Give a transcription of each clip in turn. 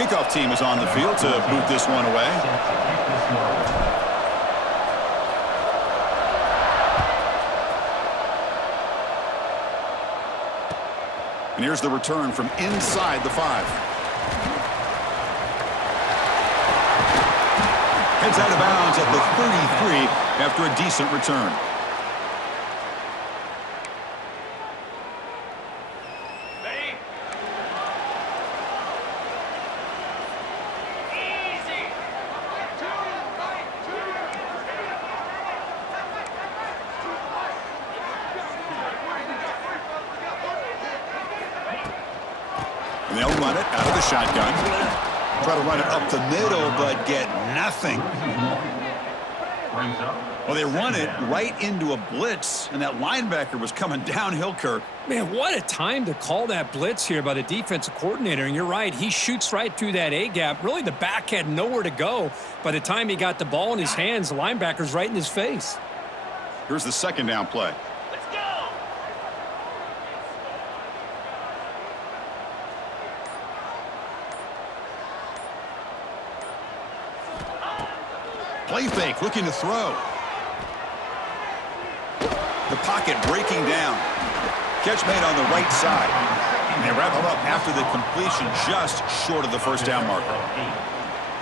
Kickoff team is on the field to boot this one away. And here's the return from inside the 5. Heads out of bounds at the 33 after a decent return. And they'll run it out of the shotgun. Try to run it up the middle, but get nothing. Well, they run it right into a blitz, and that linebacker was coming downhill, Kirk. Man, what a time to call that blitz here by the defensive coordinator. And you're right, he shoots right through that A-gap. Really, the back had nowhere to go. By the time he got the ball in his hands, the linebacker's right in his face. Here's the second down play. Play fake, looking to throw. The pocket breaking down. Catch made on the right side. And they wrap it up after the completion, just short of the first down marker.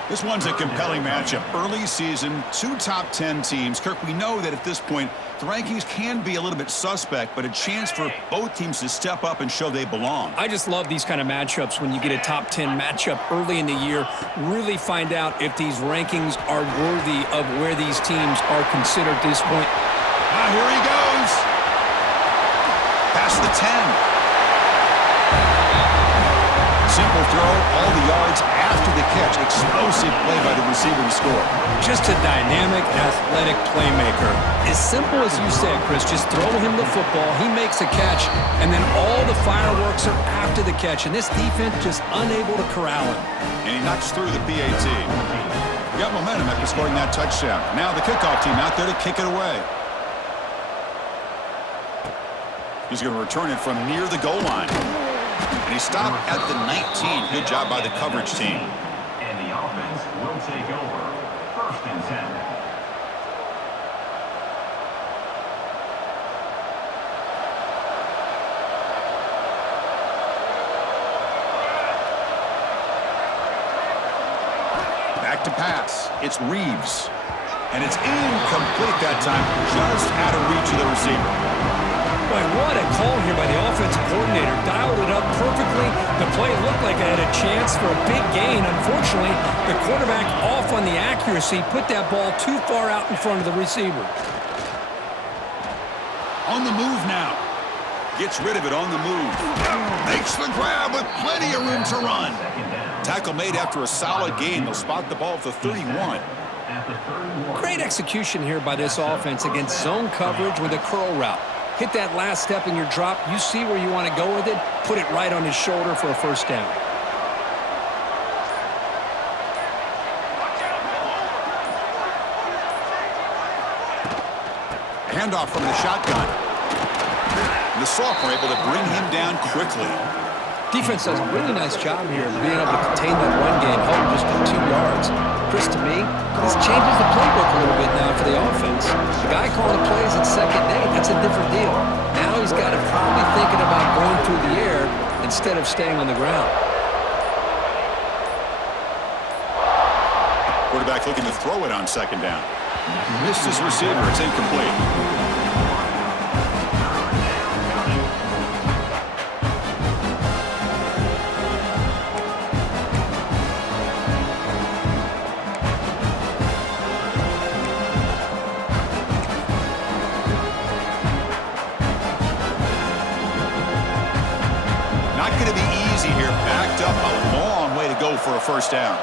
This one's a compelling matchup. Early season, 2 top 10 teams. Kirk, we know that at this point, the rankings can be a little bit suspect, but a chance for both teams to step up and show they belong. I just love these kind of matchups when you get a top 10 matchup early in the year. Really find out if these rankings are worthy of where these teams are considered at this point. Ah, here he goes. Past the 10. Simple throw, all the yards after the catch. Explosive play by the receiver to score. Just a dynamic, athletic playmaker. As simple as you said, Chris, just throw him the football, he makes a catch, and then all the fireworks are after the catch. And this defense just unable to corral him. And he knocks through the PAT. We got momentum after scoring that touchdown. Now the kickoff team out there to kick it away. He's going to return it from near the goal line. And he stopped at the 19. Good job by the coverage team. And the offense will take over. 1st and 10. Back to pass. It's Reeves. And it's incomplete that time. Just out of reach of the receiver. Boy, what a call here by the offensive coordinator. Dialed it up perfectly. The play looked like it had a chance for a big gain. Unfortunately, the quarterback off on the accuracy, put that ball too far out in front of the receiver. On the move now. Gets rid of it on the move. Makes the grab with plenty of room to run. Tackle made after a solid gain. They'll spot the ball at the 31. Great execution here by this offense against zone coverage with a curl route. Hit that last step in your drop. You see where you want to go with it. Put it right on his shoulder for a first down. Handoff from the shotgun. The sophomore able to bring him down quickly. Defense does a really nice job here of being able to contain that run game, held just to 2 yards. Chris, to me, this changes the playbook a little bit now for the offense. The guy calling the plays at 2nd and 8, that's a different deal. Now he's got to probably thinking about going through the air instead of staying on the ground. Quarterback looking to throw it on 2nd down. Missed his receiver. It's incomplete. Not going to be easy here. Backed up a long way to go for a first down.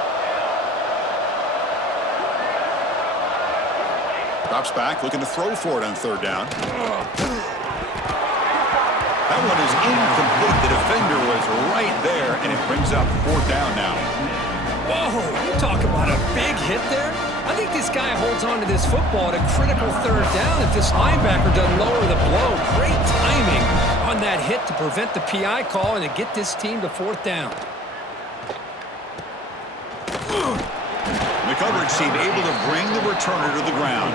Drops back, looking to throw for it on 3rd down. That one is incomplete. The defender was right there, and it brings up 4th down now. Whoa, you talk about a big hit there. I think this guy holds on to this football at a critical 3rd down if this linebacker doesn't lower the blow. Great timing on that hit to prevent the PI call and to get this team to 4th down. The coverage team able to bring the returner to the ground.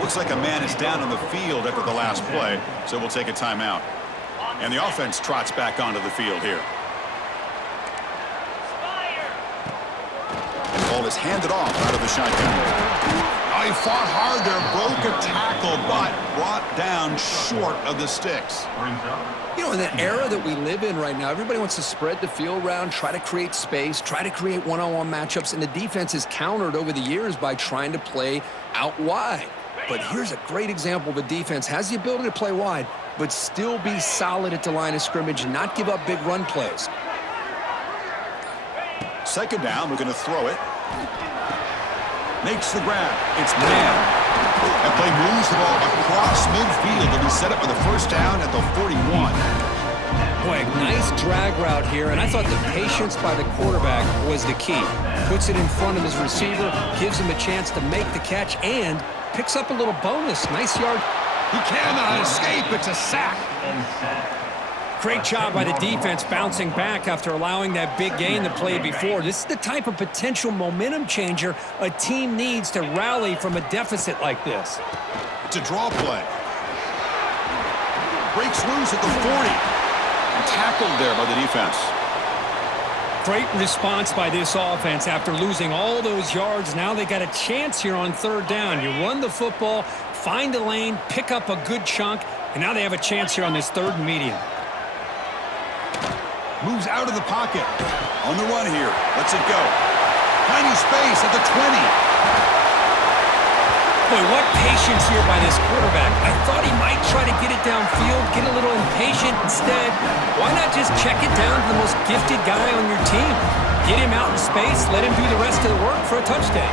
Looks like a man is down on the field after the last play, so we'll take a timeout. And the offense trots back onto the field here. And the ball is handed off out of the shotgun. Oh, he fought hard there, broke a tackle, but brought down short of the sticks. You know, in the era that we live in right now, everybody wants to spread the field around, try to create space, try to create one-on-one matchups, and the defense is countered over the years by trying to play out wide. But here's a great example of a defense has the ability to play wide, but still be solid at the line of scrimmage and not give up big run plays. Second down, we're going to throw it. Makes the grab. It's man. That play moves the ball across midfield. It'll be set up for the first down at the 41. Boy, nice drag route here, and I thought the patience by the quarterback was the key. Puts it in front of his receiver, gives him a chance to make the catch, and picks up a little bonus. Nice yard. He cannot escape. It's a sack. Great job by the defense bouncing back after allowing that big gain the play before. This is the type of potential momentum changer a team needs to rally from a deficit like this. It's a draw play. Breaks loose at the 40. And tackled there by the defense. Great response by this offense after losing all those yards. Now they got a chance here on third down. You run the football, find a lane, pick up a good chunk, and now they have a chance here on this third and medium. Moves out of the pocket. On the run here. Lets it go. Finding space at the 20. Boy, what patience here by this quarterback. I thought he might try to get it downfield, get a little impatient. Instead, why not just check it down to the most gifted guy on your team? Get him out in space, let him do the rest of the work for a touchdown.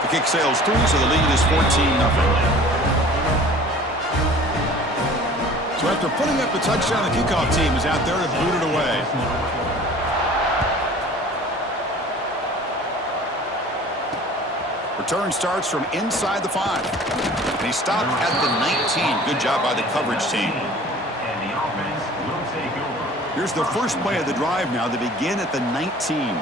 The kick sails through, so the lead is 14-0. So after putting up the touchdown, the kickoff team is out there to boot it away. Return starts from inside the 5. And he stopped at the 19. Good job by the coverage team. And the offense will take over. Here's the first play of the drive now. They begin at the 19.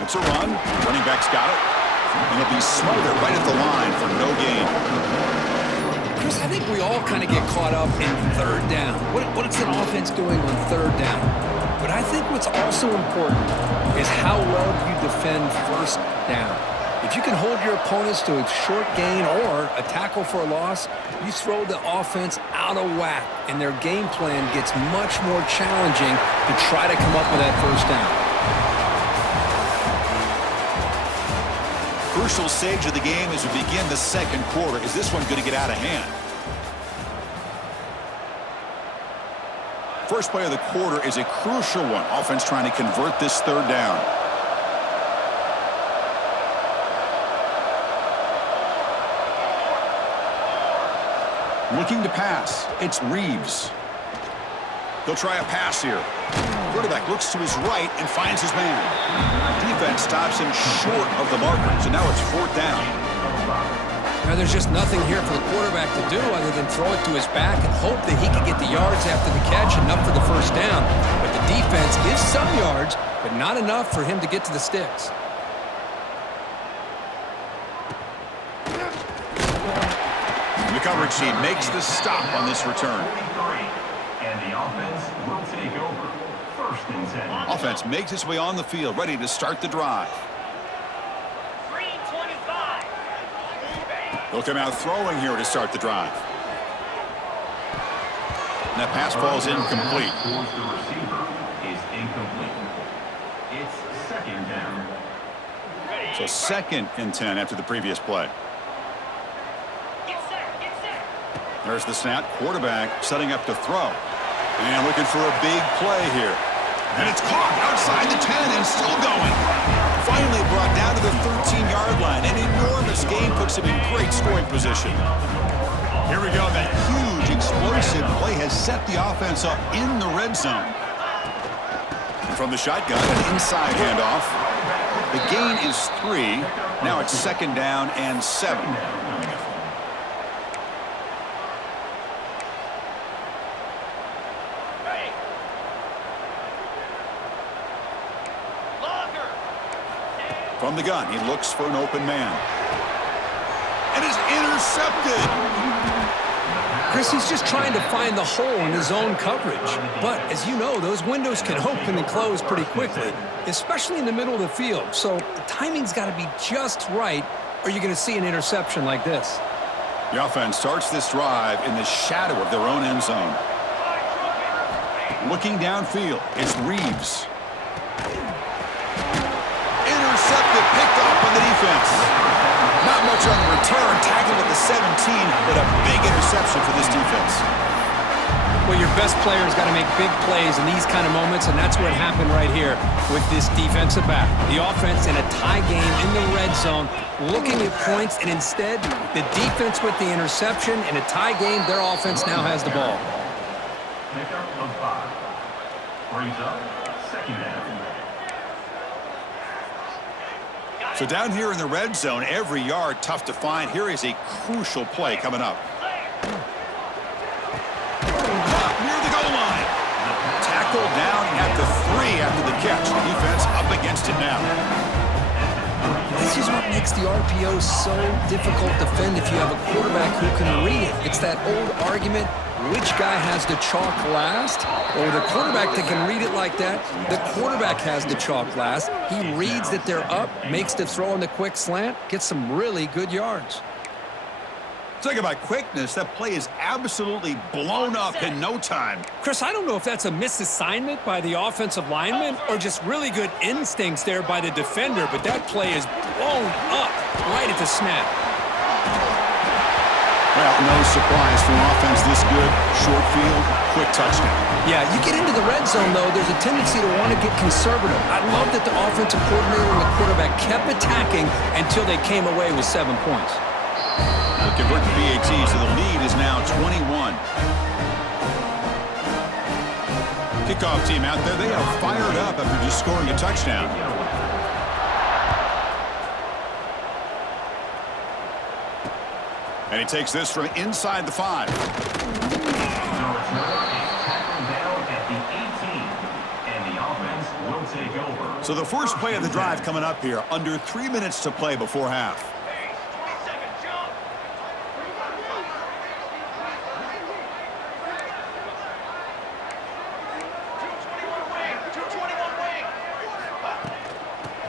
It's a run. Running back's got it. And he'll be smothered right at the line for no gain. Chris, I think we all kind of get caught up in third down. What is an offense doing on third down? But I think what's also important is how well you defend first down. If you can hold your opponents to a short gain or a tackle for a loss, you throw the offense out of whack, and their game plan gets much more challenging to try to come up with that first down. Crucial stage of the game as we begin the second quarter. Is this one going to get out of hand? First play of the quarter is a crucial one. Offense trying to convert this third down. Looking to pass. It's Reeves. They'll try a pass here. Quarterback looks to his right and finds his man. Defense stops him short of the marker, so now it's fourth down. Now there's just nothing here for the quarterback to do other than throw it to his back and hope that he can get the yards after the catch, enough for the first down. But the defense gives some yards, but not enough for him to get to the sticks. The coverage team makes the stop on this return. And the offense will take over. First and 10. Offense makes its way on the field, ready to start the drive. 3:25. They'll come out throwing here to start the drive. And that pass ball is incomplete. Towards the receiver is incomplete. It's second down. So 2nd and 10 after the previous play. Get set. Get set. There's the snap. Quarterback setting up to throw. And looking for a big play here. And it's caught outside the 10 and still going. Finally brought down to the 13-yard line. An enormous gain puts him in great scoring position. Here we go. That huge explosive play has set the offense up in the red zone. And from the shotgun, an inside handoff. The gain is 3. Now it's 2nd down and 7. From the gun, he looks for an open man. And is intercepted. Chris, he's just trying to find the hole in his own coverage. But, as you know, those windows can open and close pretty quickly, especially in the middle of the field. So the timing's got to be just right, or you're going to see an interception like this. The offense starts this drive in the shadow of their own end zone. Looking downfield, it's Reeves. Intercepted, picked off on the defense. Not much on the return, tackled at the 17, but a big interception for this defense. Well, your best player's got to make big plays in these kind of moments, and that's what happened right here with this defensive back. The offense in a tie game in the red zone, looking at points, and instead, the defense with the interception. In a tie game, their offense now has the ball. Pickup of 5. Brings up 2nd down. So down here in the red zone, every yard tough to find. Here is a crucial play coming up. Near the goal line. Tackled down at the 3 after the catch. Defense up against it now. This is what makes the RPO so difficult to defend if you have a quarterback who can read it. It's that old argument, which guy has the chalk last? Or the quarterback that can read it like that, the quarterback has the chalk last. He reads that they're up, makes the throw in the quick slant, gets some really good yards. Talk about quickness. That play is absolutely blown up in no time. Chris, I don't know if that's a misassignment by the offensive lineman or just really good instincts there by the defender, but that play is blown up right at the snap. Well, no surprise for an offense this good. Short field, quick touchdown. Yeah, you get into the red zone, though, there's a tendency to want to get conservative. I love that the offensive coordinator and the quarterback kept attacking until they came away with 7 points. They'll convert to BAT, so the lead is now 21. Kickoff team out there, they are fired up after just scoring a touchdown. And he takes this from inside the 5. So the first play of the drive coming up here, under 3 minutes to play before half.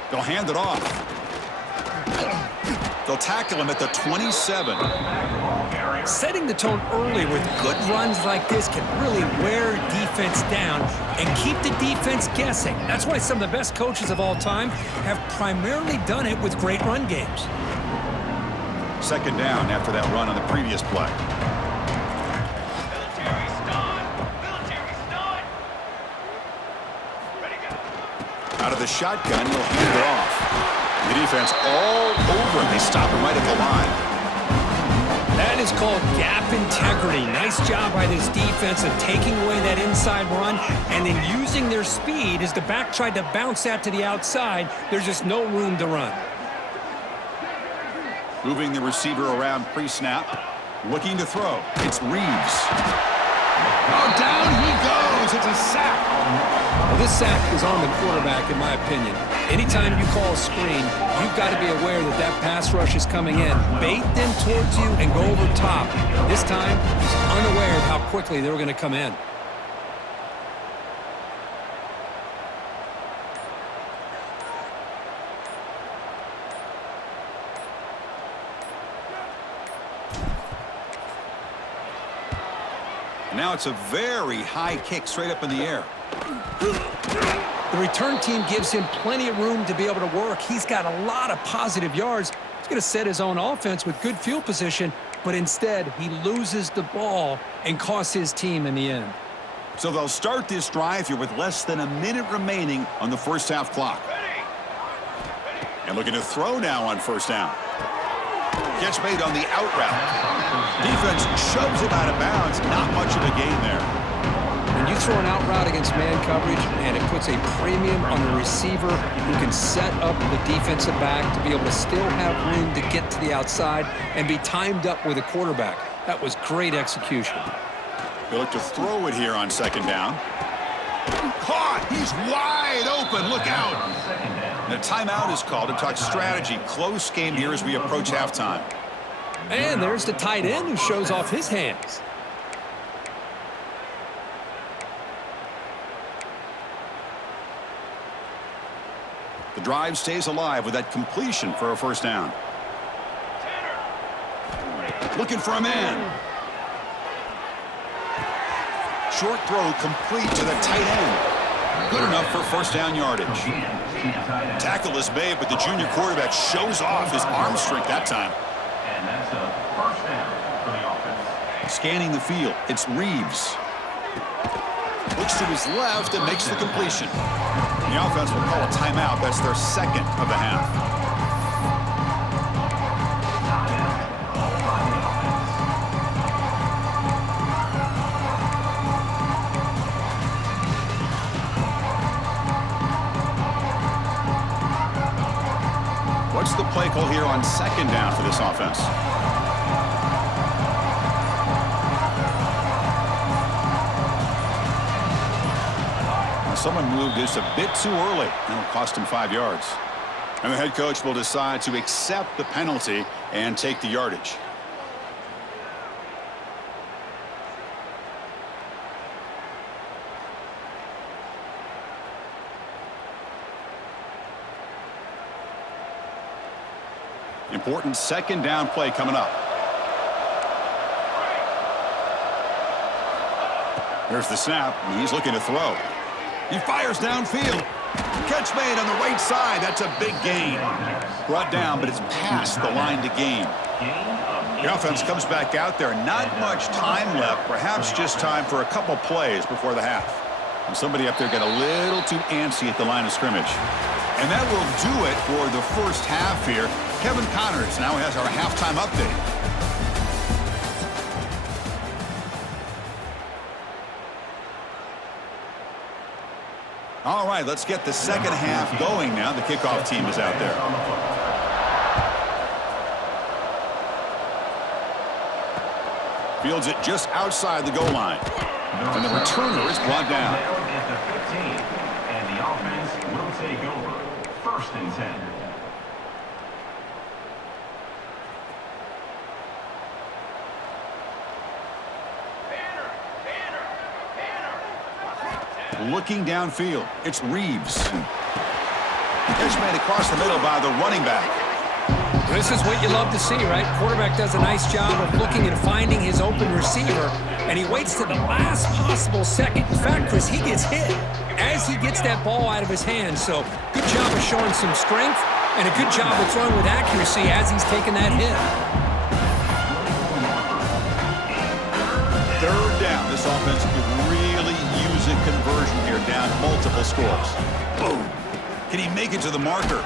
They'll hand it off. They'll tackle him at the 27. Setting the tone early with good runs like this can really wear defense down and keep the defense guessing. That's why some of the best coaches of all time have primarily done it with great run games. 2nd down after that run on the previous play. Out of the shotgun, he'll hand it off. The defense all over him. They stop him right at the line. That is called gap integrity. Nice job by this defense of taking away that inside run and then using their speed as the back tried to bounce that to the outside. There's just no room to run. Moving the receiver around pre-snap. Looking to throw. It's Reeves. Oh, down he goes. It's a sack. Well, this sack is on the quarterback, in my opinion. Anytime you call a screen, you've got to be aware that that pass rush is coming in. Bait them towards you and go over top. This time, he's unaware of how quickly they were going to come in. Now it's a very high kick straight up in the air. The return team gives him plenty of room to be able to work. He's got a lot of positive yards. He's going to set his own offense with good field position, but instead he loses the ball and costs his team in the end. So they'll start this drive here with less than a minute remaining on the first half clock. And looking to throw now on 1st down. Catch made on the out route. Defense shoves him out of bounds. Not much of a gain there. When you throw an out route against man coverage, and it puts a premium on the receiver who can set up the defensive back to be able to still have room to get to the outside and be timed up with a quarterback. That was great execution. They look to throw it here on second down. Caught! He's wide open. Look out! And a timeout is called to talk strategy. Close game here as we approach halftime. And there's the tight end who shows off his hands. The drive stays alive with that completion for a first down. Looking for a man. Short throw complete to the tight end. Good enough for first down yardage. Tackle is made, but the junior quarterback shows off his arm strength that time. And that's a first down for the offense. Scanning the field, it's Reeves. Looks to his left and makes the completion. The offense will call a timeout. That's their second of the half. What's the play call here on second down for this offense? Someone moved this a bit too early. That'll cost him 5 yards. And the head coach will decide to accept the penalty and take the yardage. Important second down play coming up. Here's the snap. He's looking to throw. He fires downfield. Catch made on the right side. That's a big gain. Brought down, but it's past the line to gain. The offense comes back out there. Not much time left. Perhaps just time for a couple plays before the half. And somebody up there got a little too antsy at the line of scrimmage. And that will do it for the first half here. Kevin Connors now has our halftime update. All right, let's get the second half going now. The kickoff team is out there. Fields it just outside the goal line. And the returner is brought down. At the 15, and the offense will take over. First and 10. Looking downfield, it's Reeves. Catch made across the middle by the running back. This is what you love to see, right? Quarterback does a nice job of looking and finding his open receiver, and he waits to the last possible second. In fact, Chris, he gets hit as he gets that ball out of his hands. So good job of showing some strength and a good job of throwing with accuracy as he's taking that hit. Third down. This offense could really use a conversion here, down multiple scores. Boom. Can he make it to the marker?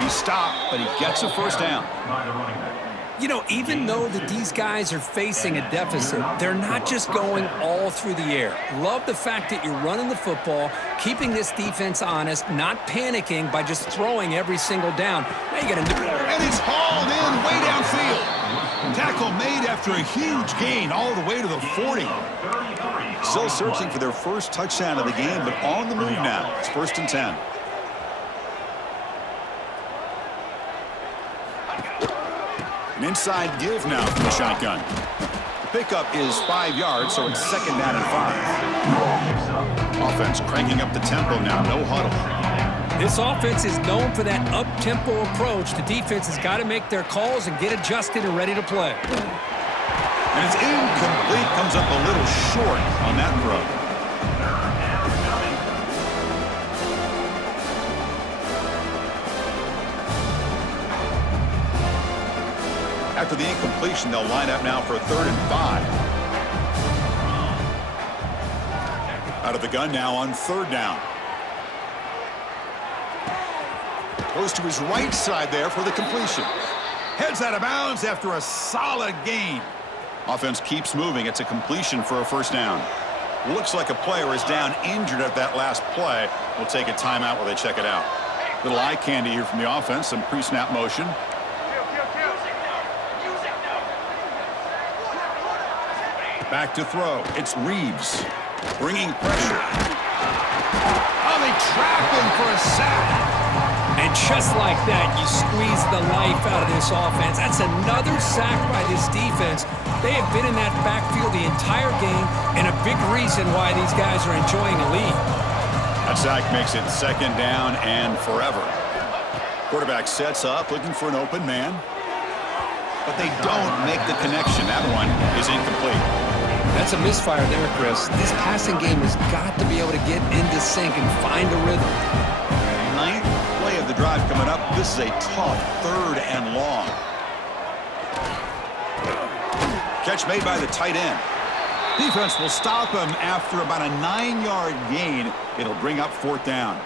He stopped, but he gets a first down. You know, even though that these guys are facing a deficit, they're not just going all through the air. Love the fact that you're running the football, keeping this defense honest, not panicking by just throwing every single down. Now you got to... And it's hauled in way downfield. Tackle made after a huge gain all the way to the 40. Still searching for their first touchdown of the game, but on the move now. It's first and 10. An inside give now from the shotgun. The pickup is 5 yards, so it's second down and 5. Offense cranking up the tempo now, no huddle. This offense is known for that up-tempo approach. The defense has got to make their calls and get adjusted and ready to play. And it's incomplete, comes up a little short on that throw. After the incompletion, they'll line up now for a 3rd and 5. Out of the gun now on 3rd down. Goes to his right side there for the completion. Heads out of bounds after a solid gain. Offense keeps moving. It's a completion for a first down. Looks like a player is down injured at that last play. We'll take a timeout while they check it out. Little eye candy here from the offense. Some pre-snap motion. Back to throw. It's Reeves. Bringing pressure. Oh, they trap him for a sack. And just like that, you squeeze the life out of this offense. That's another sack by this defense. They have been in that backfield the entire game, and a big reason why these guys are enjoying a lead. That sack makes it second down and forever. Quarterback sets up, looking for an open man. But they don't make the connection. That one is incomplete. That's a misfire there, Chris. This passing game has got to be able to get into sync and find a rhythm. Ninth play of the drive coming up. This is a tough 3rd and long. Catch made by the tight end. Defense will stop him after about a 9-yard gain. It'll bring up 4th down.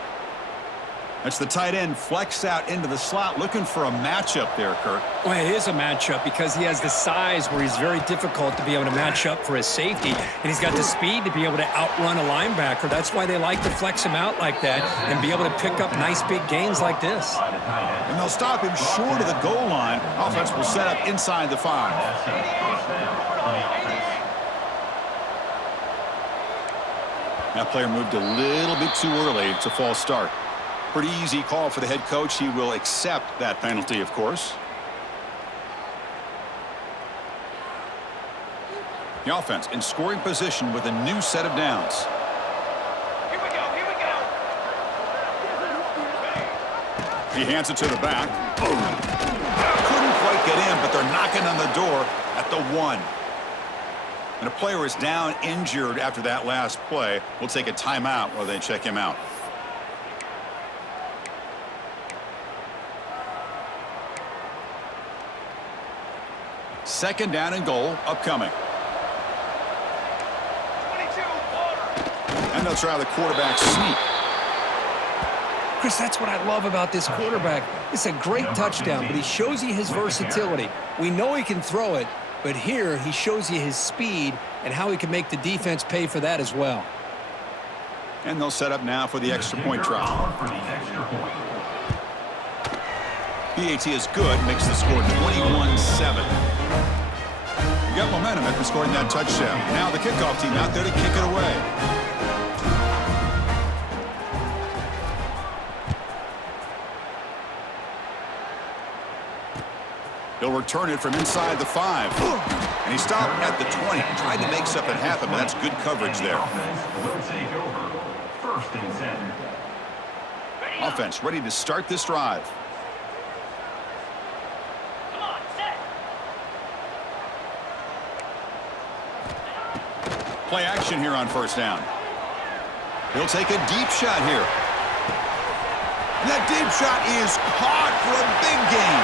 That's the tight end flex out into the slot, looking for a matchup there, Kirk. Well, it is a matchup because he has the size where he's very difficult to be able to match up for his safety, and he's got the speed to be able to outrun a linebacker. That's why they like to flex him out like that and be able to pick up nice big gains like this. And they'll stop him short of the goal line. Offense will set up inside the 5. That player moved a little bit too early. It's a false start. Pretty easy call for the head coach. He will accept that penalty, of course. The offense in scoring position with a new set of downs. Here we go, here we go. He hands it to the back. Couldn't quite get in, but they're knocking on the door at the 1. And a player is down injured after that last play. We'll take a timeout while they check him out. Second down and goal upcoming. 22, water. And they'll try the quarterback sneak. Chris, that's what I love about this quarterback. It's a great touchdown, but he shows you his versatility. We know he can throw it, but here he shows you his speed and how he can make the defense pay for that as well. And they'll set up now for the extra point try. PAT is good, makes the score 21-7. You got momentum after scoring that touchdown. Now the kickoff team out there to kick it away. He'll return it from inside the 5. And he stopped at the 20. Tried to make something happen, but that's good coverage there. Will take over. 1st and 10. Offense ready to start this drive. Come on, set. Play action here on 1st down. He'll take a deep shot here. And that deep shot is caught for a big gain.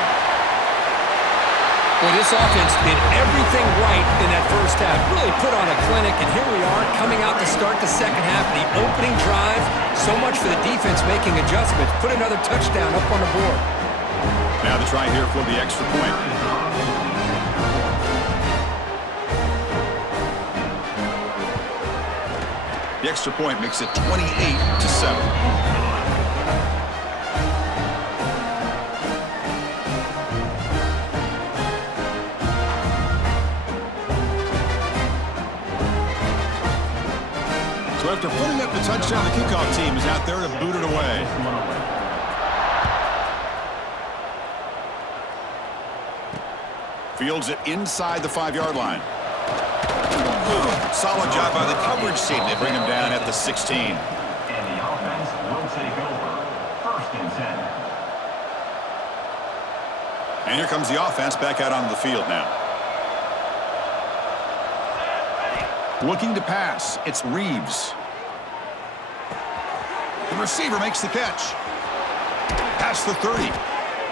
Well, this offense did everything right in that first half. Really put on a clinic, and here we are coming out to start the second half. The opening drive, so much for the defense making adjustments. Put another touchdown up on the board. Now the try here for the extra point. The extra point makes it 28-7. So after putting up the touchdown, the kickoff team is out there to boot it away. Fields it inside the 5-yard line. Solid job by the coverage team. They bring him down at the 16. And the offense will take over. 1st and 10. And here comes the offense back out onto the field now. Looking to pass. It's Reeves. The receiver makes the catch. Past the 30.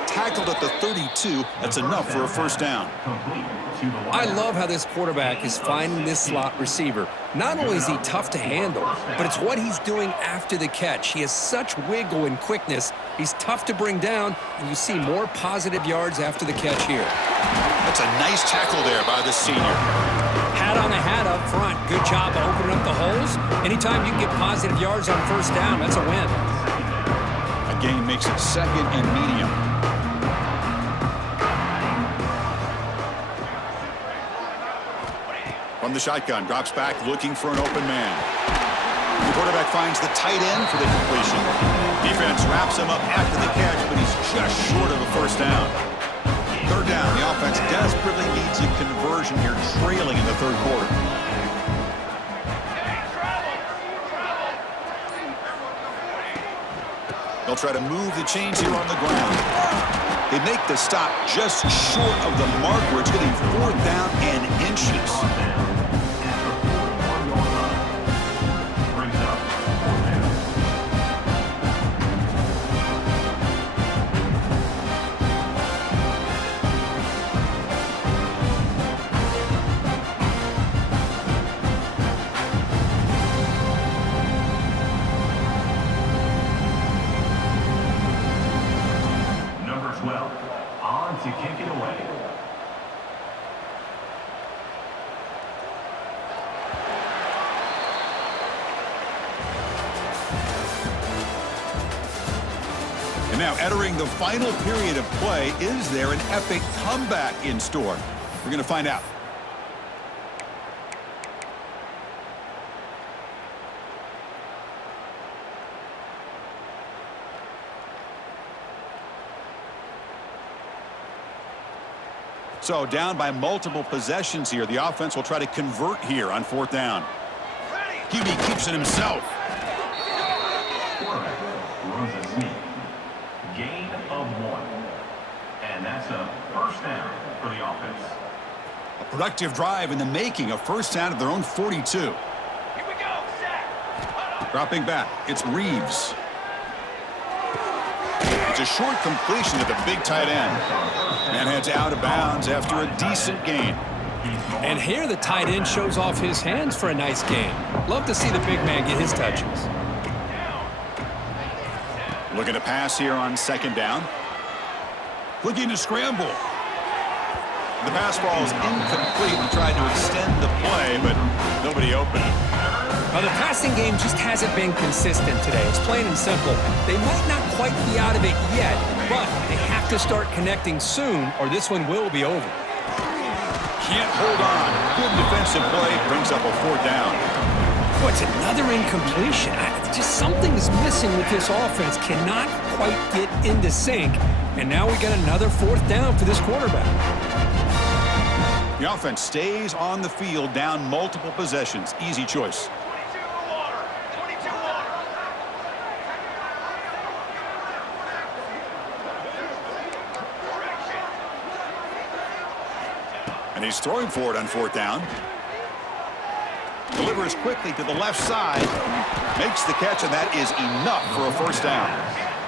Tackled at the 32. That's enough for a 1st down. I love how this quarterback is finding this slot receiver. Not only is he tough to handle, but it's what he's doing after the catch. He has such wiggle and quickness. He's tough to bring down, and you see more positive yards after the catch here. That's a nice tackle there by the senior. pat on the hat up front. Good job of opening up the holes. Anytime you can get positive yards on first down, that's a win. A gain makes it 2nd and medium. From the shotgun, drops back, looking for an open man. The quarterback finds the tight end for the completion. Defense wraps him up after the catch, but he's just short of a first down. 3rd down, the offense desperately needs a conversion here, trailing in the 3rd quarter. They'll try to move the chains here on the ground. They make the stop just short of the mark where it's getting 4th down and inches. To kick it away. And now entering the final period of play, is there an epic comeback in store? We're going to find out. So down by multiple possessions here. The offense will try to convert here on 4th down. QB keeps it himself. Runs a sneak. Gain of 1. And that's a first down for the offense. A productive drive in the making. A first down at their own 42. Here we go, set. Dropping back, it's Reeves. It's a short completion to the big tight end. Man heads out of bounds after a decent gain. And here the tight end shows off his hands for a nice gain. Love to see the big man get his touches. Looking to pass here on 2nd down. Looking to scramble. The pass ball is incomplete. He tried to extend the play, but nobody open. Well, the passing game just hasn't been consistent today. It's plain and simple. They might not quite be out of it yet, but they have to start connecting soon or this one will be over. Can't hold on. Good defensive play brings up a 4th down. Oh, it's another incompletion. Just something is missing with this offense. Cannot quite get into sync. And now we got another 4th down for this quarterback. The offense stays on the field, down multiple possessions. Easy choice. 22 water. 22 water. And he's throwing for it on 4th down. Delivers quickly to the left side. Makes the catch, and that is enough for a first down.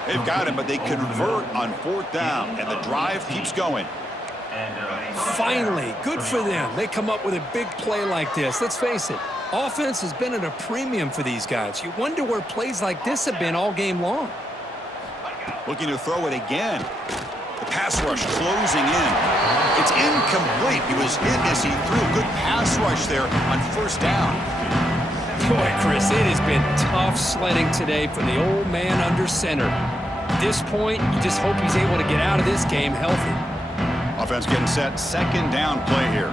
They've got him, but they convert on 4th down, and the drive keeps going. Finally, good for them. They come up with a big play like this. Let's face it, offense has been at a premium for these guys. You wonder where plays like this have been all game long. Looking to throw it again. The pass rush closing in. It's incomplete. He was hit as he threw. Good pass rush there on 1st down. Boy, Chris, it has been tough sledding today for the old man under center. At this point, you just hope he's able to get out of this game healthy. Offense getting set. 2nd down play here.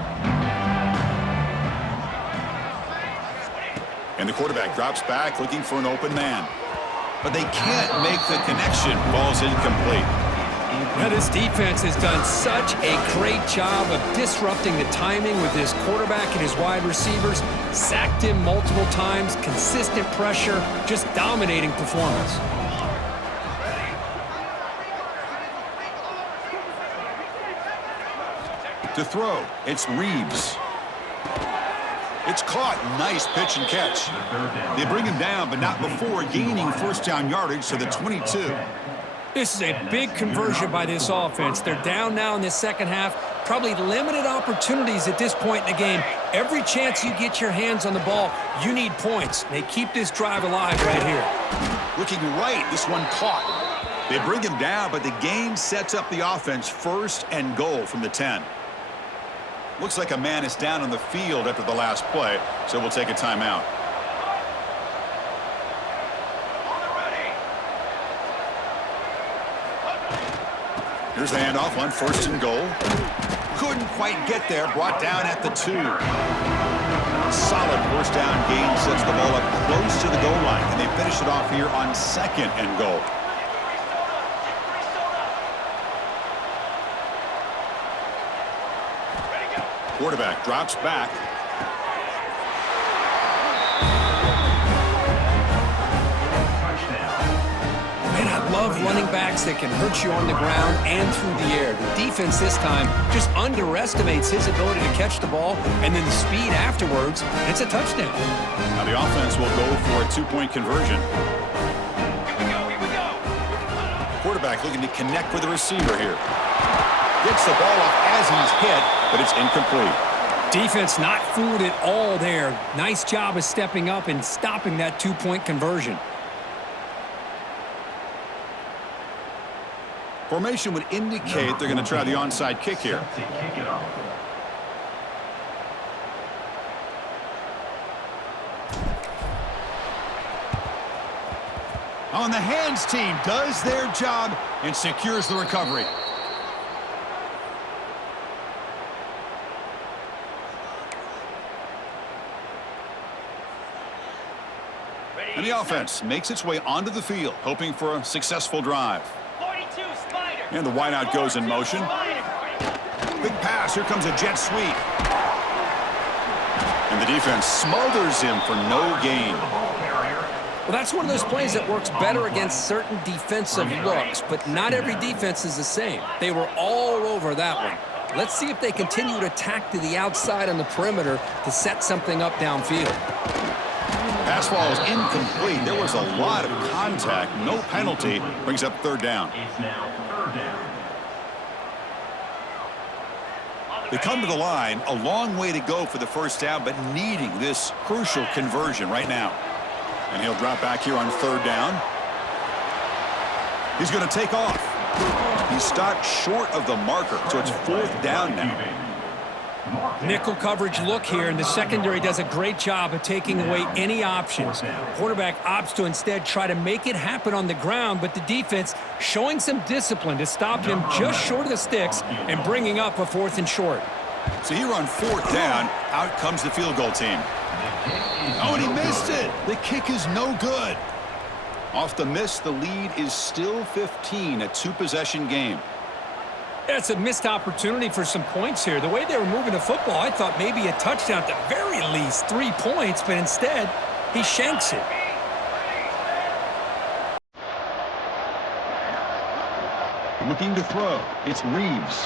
And the quarterback drops back looking for an open man. But they can't make the connection. Ball's incomplete. Now, this defense has done such a great job of disrupting the timing with his quarterback and his wide receivers. Sacked him multiple times, consistent pressure, just dominating performance. To throw, it's Reeves. It's caught. Nice pitch and catch. They bring him down, but not before gaining first down yardage to the 22. This is a big conversion by this offense. They're down now in the second half. Probably limited opportunities at this point in the game. Every chance you get your hands on the ball, you need points. They keep this drive alive right here. Looking right, this one caught. They bring him down, but the game sets up the offense 1st and goal from the 10. Looks like a man is down on the field after the last play, so we'll take a timeout. Here's the handoff on 1st and goal. Couldn't quite get there, brought down at the 2. Solid 1st down gain sets the ball up close to the goal line, and they finish it off here on 2nd and goal. Quarterback drops back. Man, I love running backs that can hurt you on the ground and through the air. The defense this time just underestimates his ability to catch the ball, and then the speed afterwards, and it's a touchdown. Now the offense will go for a 2-point conversion. Here we go. Quarterback looking to connect with the receiver here. Gets the ball off as he's hit, but it's incomplete. Defense not fooled at all there. Nice job of stepping up and stopping that 2-point conversion. Formation would indicate they're going to try the onside kick here. To kick it off. On the hands team does their job and secures the recovery. And the offense makes its way onto the field, hoping for a successful drive. 42, Spider. And the wideout goes in motion. Big pass. Here comes a jet sweep. And the defense smothers him for no gain. Well, that's one of those plays that works better against certain defensive looks, but not every defense is the same. They were all over that one. Let's see if they continue to attack to the outside on the perimeter to set something up downfield. Pass ball is incomplete. There was a lot of contact. No penalty. Brings up 3rd down. It's now 3rd down. They come to the line. A long way to go for the 1st down, but needing this crucial conversion right now. And he'll drop back here on 3rd down. He's going to take off. He stopped short of the marker, so it's 4th down now. Nickel coverage look here, and the secondary does a great job of taking away any options. Quarterback opts to instead try to make it happen on the ground, but the defense showing some discipline to stop him just short of the sticks and bringing up a 4th and short. So here on 4th down, out comes the field goal team. Oh, and he missed it. The kick is no good. Off the miss, the lead is still 15, a 2-possession game. That's a missed opportunity for some points here. The way they were moving the football, I thought maybe a touchdown, at the very least 3 points, but instead, he shanks it. Looking to throw, it's Reeves.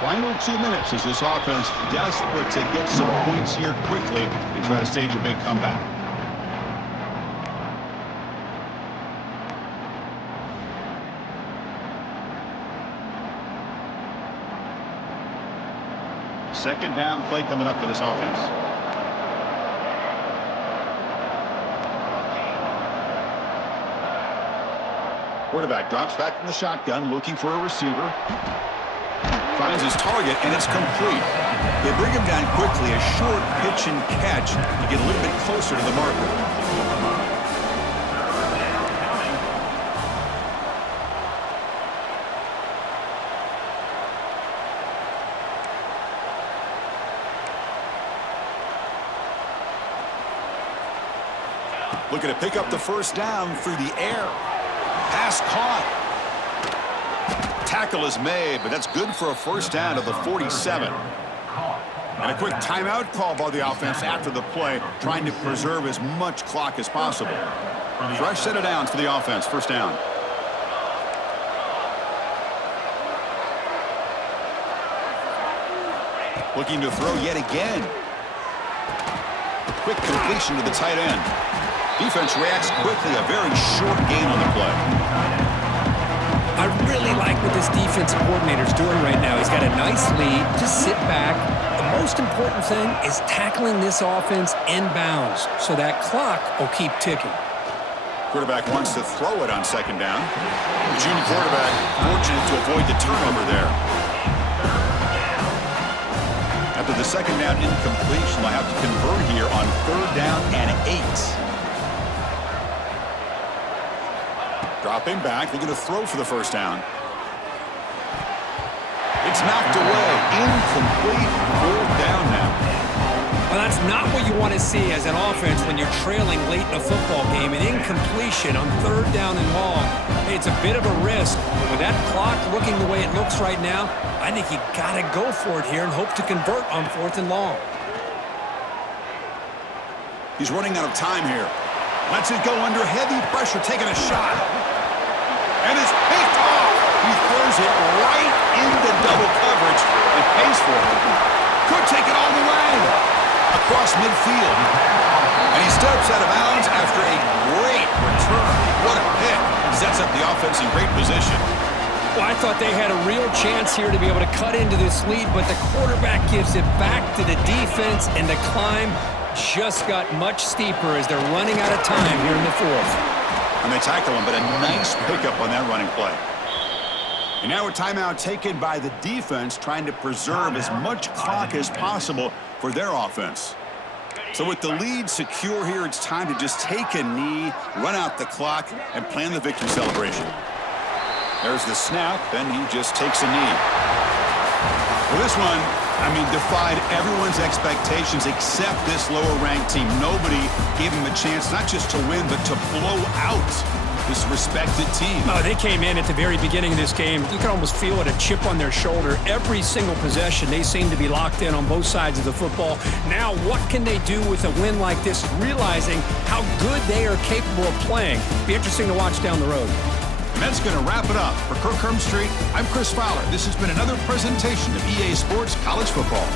Final 2 minutes as this offense desperate to get some points here quickly and try to stage a big comeback. Second down play coming up for this offense. Quarterback drops back from the shotgun, looking for a receiver. Finds his target, and it's complete. They bring him down quickly, a short pitch and catch to get a little bit closer to the marker. Looking to pick up the 1st down through the air. Pass caught. Tackle is made, but that's good for a 1st down to the 47. And a quick timeout call by the offense after the play, trying to preserve as much clock as possible. Fresh set of downs for the offense, 1st down. Looking to throw yet again. Quick completion to the tight end. Defense reacts quickly, a very short gain on the play. I really like what this defensive coordinator's doing right now. He's got a nice lead. Just sit back. The most important thing is tackling this offense inbounds so that clock will keep ticking. Quarterback wants to throw it on 2nd down. The junior quarterback fortunate to avoid the turnover there. after the second down incompletion. They'll have to convert here on 3rd down and 8. Dropping back, they're going to throw for the first down. It's knocked away, incomplete, 4th down now. Well, that's not what you want to see as an offense when you're trailing late in a football game. An incompletion on 3rd down and long. It's a bit of a risk. With that clock looking the way it looks right now, I think you got to go for it here and hope to convert on 4th and long. He's running out of time here. Lets it go under heavy pressure, taking a shot. And it's picked off. He throws it right into double coverage and pays for it. Could take it all the way across midfield. And he steps out of bounds after a great return. What a pick. Sets up the offense in great position. Well, I thought they had a real chance here to be able to cut into this lead, but the quarterback gives it back to the defense, and the climb just got much steeper as they're running out of time here in the 4th. And they tackle him, but a nice pickup on that running play. And now a timeout taken by the defense, trying to preserve as much clock as possible for their offense. So with the lead secure here, it's time to just take a knee, run out the clock, and plan the victory celebration. There's the snap, and he just takes a knee. Well, this one, defied everyone's expectations except this lower-ranked team. Nobody gave him a chance not just to win, but to blow out this respected team. Oh, they came in at the very beginning of this game. You can almost feel it, a chip on their shoulder. Every single possession, they seem to be locked in on both sides of the football. Now, what can they do with a win like this, realizing how good they are capable of playing? Be interesting to watch down the road. And that's going to wrap it up. For Kirk Street, I'm Chris Fowler. This has been another presentation of EA Sports College Football.